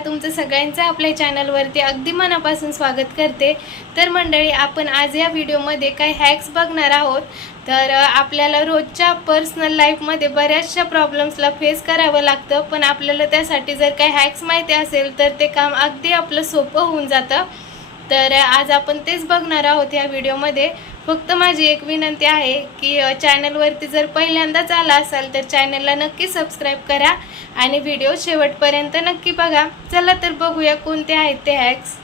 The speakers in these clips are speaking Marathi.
तुमचं सगळ्यांचं आपल्या चॅनलवरती अगदी मनापासून स्वागत करते। तर मंडळी, आपण आज या व्हिडिओमध्ये काही हॅक्स बघणार आहोत। तर आपल्याला रोजच्या पर्सनल लाईफमध्ये बऱ्याचशा प्रॉब्लेम्सला फेस करावं लागतं, पण आपल्याला त्यासाठी जर काही हॅक्स माहिती असेल तर ते काम अगदी आपलं सोपं होऊन जातं। तर आज आपण तेच बघणार आहोत या व्हिडिओमध्ये। फक्त माझी एक विनंती आहे की चॅनलवरती जर पहिल्यांदाच आला असाल तर चॅनलला नक्की सबस्क्राइब करा आणि व्हिडिओ शेवटपर्यंत नक्की बघा। चला तर बघूया कोणते आहेत ते हॅक्स।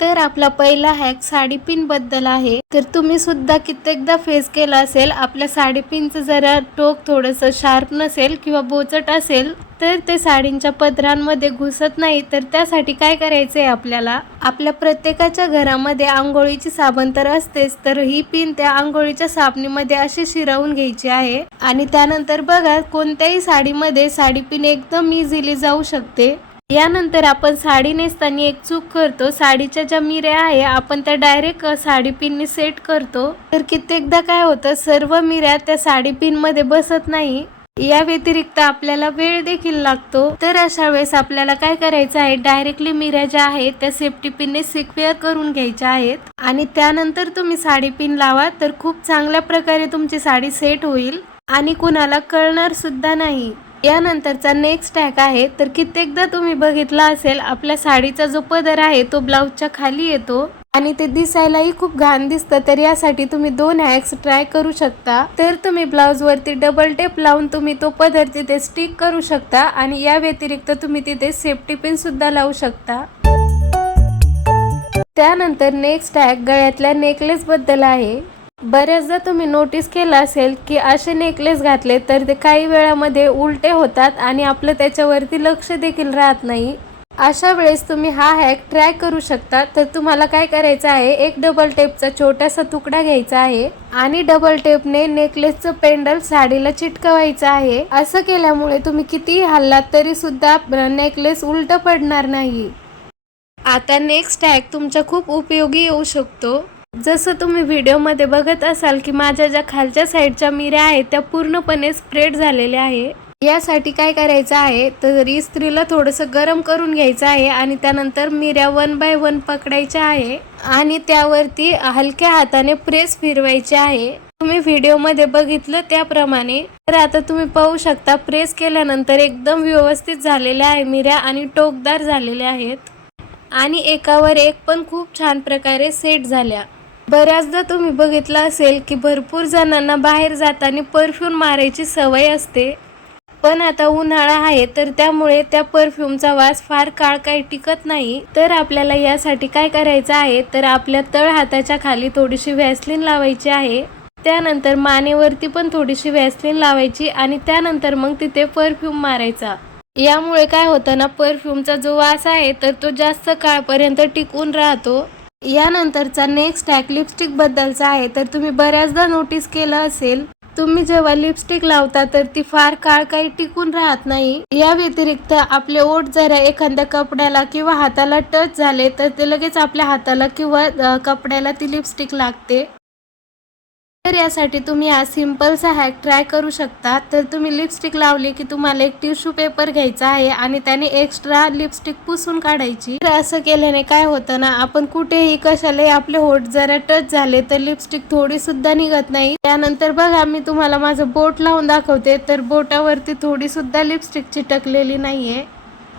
तर आपला पहिला हॅक साडी पिन बद्दल आहे। तर तुम्ही सुद्धा कित्येकदा फेस केला असेल, आपल्या साडी पिनचं जरा टोक थोडंसं शार्प नसेल किंवा बोचट असेल तर ते साडींच्या पदरांमध्ये घुसत नाही। तर त्यासाठी काय करायचं आहे, आपल्या प्रत्येकाच्या घरामध्ये आंघोळीची साबण तर असतेच, तर ही पिन त्या आंघोळीच्या साबणीमध्ये अशी शिरवून घ्यायची आहे आणि त्यानंतर बघा कोणत्याही साडीमध्ये साडी पिन एकदम इझिली जाऊ शकते। यानंतर आपण साडी नेसताना एक चूक करतो, साडीच्या ज्या मिऱ्या आहे आपण त्या डायरेक्ट साडी पिनने सेट करतो। तर कित्येकदा काय होतं, सर्व मिऱ्या त्या साडी पिन मध्ये बसत नाही। या व्यतिरिक्त आपल्याला वेळ देखील लागतो। तर अशा वेळेस आपल्याला काय करायचं आहे, डायरेक्टली मिऱ्या ज्या आहेत त्या सेफ्टी पिनने सिक्युअर करून घ्यायच्या आहेत आणि त्यानंतर तुम्ही साडी पिन लावा, तर खूप चांगल्या प्रकारे तुमची साडी सेट होईल आणि कुणाला कळणार सुद्धा नाही। यानंतरचा नेक्स्ट हॅक आहे, तर कित्येकदा तुम्ही बघितला असेल, आपल्या साडीचा जो पदर आहे तो ब्लाउजच्या खाली येतो आणि ते दिसायलाही खूप घाण दिसतं। तर यासाठी तुम्ही दोन हॅक्स ट्राय करू शकता। तर तुम्ही ब्लाउज वरती डबल टेप लावून तुम्ही तो पदर तिथे स्टिक करू शकता आणि या व्यतिरिक्त तुम्ही तिथे सेफ्टी पिन सुद्धा लावू शकता। त्यानंतर नेक्स्ट हॅक गळ्यातल्या नेकलेस बद्दल आहे। बऱ्याचदा तुम्ही नोटीस केलं असेल की असे नेकलेस घातले तर ते काही वेळामध्ये उलटे होतात आणि आपलं त्याच्यावरती लक्ष देखील राहत नाही। अशा वेळेस तुम्ही हा हॅक ट्राय करू शकता। तर तुम्हाला काय करायचं आहे, एक डबल टेपचा छोटासा तुकडा घ्यायचा आहे आणि डबल टेपने नेकलेसचं पेंडल साडीला चिटकवायचं आहे। असं केल्यामुळे तुम्ही कितीही हल्लात तरी सुद्धा नेकलेस उलट पडणार नाही। आता नेक्स्ट हॅक तुमच्या खूप उपयोगी येऊ शकतो। जसं तुम्ही व्हिडिओमध्ये बघत असाल की माझ्या ज्या खालच्या साईडच्या मिऱ्या आहेत त्या पूर्णपणे स्प्रेड झालेल्या आहे। यासाठी काय करायचं आहे, तर इस्त्रीला थोडंसं गरम करून घ्यायचं आहे आणि त्यानंतर मिऱ्या 1 बाय 1 पकडायच्या आहे आणि त्यावरती हलक्या हाताने प्रेस फिरवायचे आहे। तुम्ही व्हिडिओमध्ये बघितलं त्याप्रमाणे। तर आता तुम्ही पाहू शकता, प्रेस केल्यानंतर एकदम व्यवस्थित झालेल्या आहे मिऱ्या आणि टोकदार झालेल्या आहेत आणि एकावर एक पण खूप छान प्रकारे सेट झाल्या। बऱ्याचदा तुम्ही बघितलं असेल की भरपूर जणांना बाहेर जाताना परफ्यूम मारायची सवय असते, पण आता उन्हाळा आहे तर त्यामुळे त्या परफ्यूमचा वास फार काळ काही टिकत नाही। तर आपल्याला यासाठी काय करायचं आहे, तर आपल्या तळ हाताच्या खाली थोडीशी व्हॅसलीन लावायची आहे, त्यानंतर मानेवरती पण थोडीशी व्हॅसलीन लावायची आणि त्यानंतर मग तिथे परफ्यूम मारायचा। यामुळे काय होतं ना, परफ्यूमचा जो वास आहे तर तो जास्त काळपर्यंत टिकून राहतो। यानंतरचा नेक्स्ट हॅक लिपस्टिक बद्दलचा आहे। तर तुम्ही बऱ्याचदा नोटीस केलं असेल, तुम्ही जेव्हा लिपस्टिक लावता तर ती फार काळ काही टिकून राहत नाही। या व्यतिरिक्त आपले ओठ जरा एखाद्या कपड्याला किंवा हाताला टच झाले तर ते लगेच आपल्या हाताला किंवा कपड्याला ती लिपस्टिक लागते। तर यासाठी तुम्ही हा सिंपलचा हॅक ट्राय करू शकता। तर तुम्ही लिपस्टिक लावली की तुम्हाला एक टिश्यू पेपर घ्यायचा आहे आणि त्याने एक्स्ट्रा लिपस्टिक पुसून काढायची। तर असं केल्याने काय होतं ना, आपण कुठेही कशालाही आपले होठ जरा टच झाले तर लिपस्टिक थोडी सुद्धा निघत नाही। त्यानंतर बघा, मी तुम्हाला माझं बोट लावून दाखवते, तर बोटावरती थोडी सुद्धा लिपस्टिक चिटकलेली नाहीये।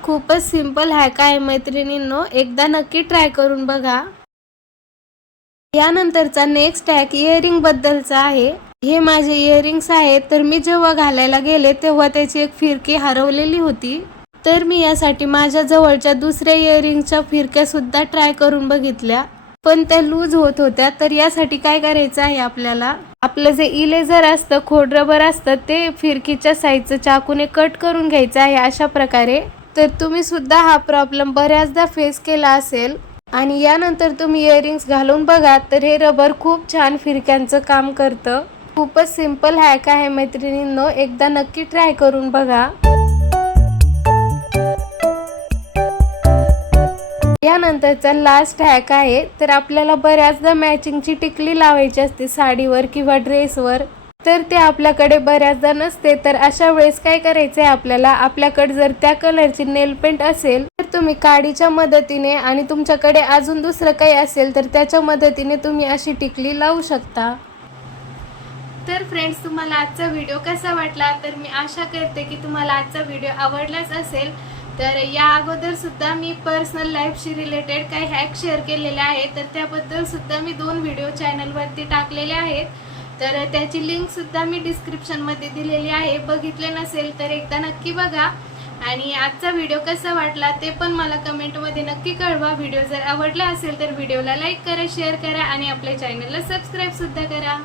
खूपच सिंपल हॅक आहे मैत्रिणींनो, एकदा नक्की ट्राय करून बघा। यानंतरचा नेक्स्ट हॅक इयरिंग बद्दलचा आहे। हे माझे इयरिंग्स आहेत, तर मी जेव्हा घालायला गेले तेव्हा त्याची एक फिरकी हरवलेली होती। तर मी यासाठी माझ्या जवळच्या दुसऱ्या इयरिंगच्या फिरक्या सुद्धा ट्राय करून बघितल्या, पण त्या लूज होत होत्या। तर यासाठी काय करायचं आहे, आपल्याला आपलं जे इरेजर असतं, खोड रबर असतं, ते फिरकीच्या साईडचं चाकूने कट करून घ्यायचं आहे अशा प्रकारे। तर तुम्ही सुद्धा हा प्रॉब्लेम बऱ्याचदा फेस केला असेल आणि यानंतर तुम्ही इयरिंग्स घालून बघा, तर हे रबर खूप छान फिरक्यांचं काम करतं। खूपच सिंपल हॅक आहे मैत्रिणींनो, एकदा नक्की ट्राय करून बघा। यानंतरचा लास्ट हॅक आहे। तर आपल्याला बऱ्याचदा मॅचिंगची टिकली लावायची असते साडीवर किंवा ड्रेसवर। तर ते आपल्याकडे बऱ्याचदा नसते, तर अशा वेळेस काय करायचं आहे आपल्याला, आपल्याकडे जर त्या कलरची नेल पेंट असेल तर तुम्ही काडीच्या मदतीने आणि तुमच्याकडे अजून दुसरं काही असेल तर त्याच्या मदतीने तुम्ही अशी टिकली लावू शकता। तर फ्रेंड्स, तुम्हाला आजचा व्हिडिओ कसा वाटला, तर मी आशा करते की तुम्हाला आजचा व्हिडिओ आवडलाच असेल। तर या अगोदर सुद्धा मी पर्सनल लाईफशी रिलेटेड काही हॅक शेअर केलेले आहेत, तर त्याबद्दल सुद्धा मी 2 व्हिडिओ चॅनलवरती टाकलेले आहेत, तर त्याची लिंक सुद्धा मी डिस्क्रिप्शनमध्ये दिलेली आहे। बघितले नसेल तर एकदा नक्की बघा आणि आजचा व्हिडिओ कसा वाटला ते पण मला कमेंटमध्ये नक्की कळवा। व्हिडिओ जर आवडला असेल तर व्हिडिओला लाईक करा, शेअर करा आणि आपल्या चॅनलला सबस्क्राईब सुद्धा करा।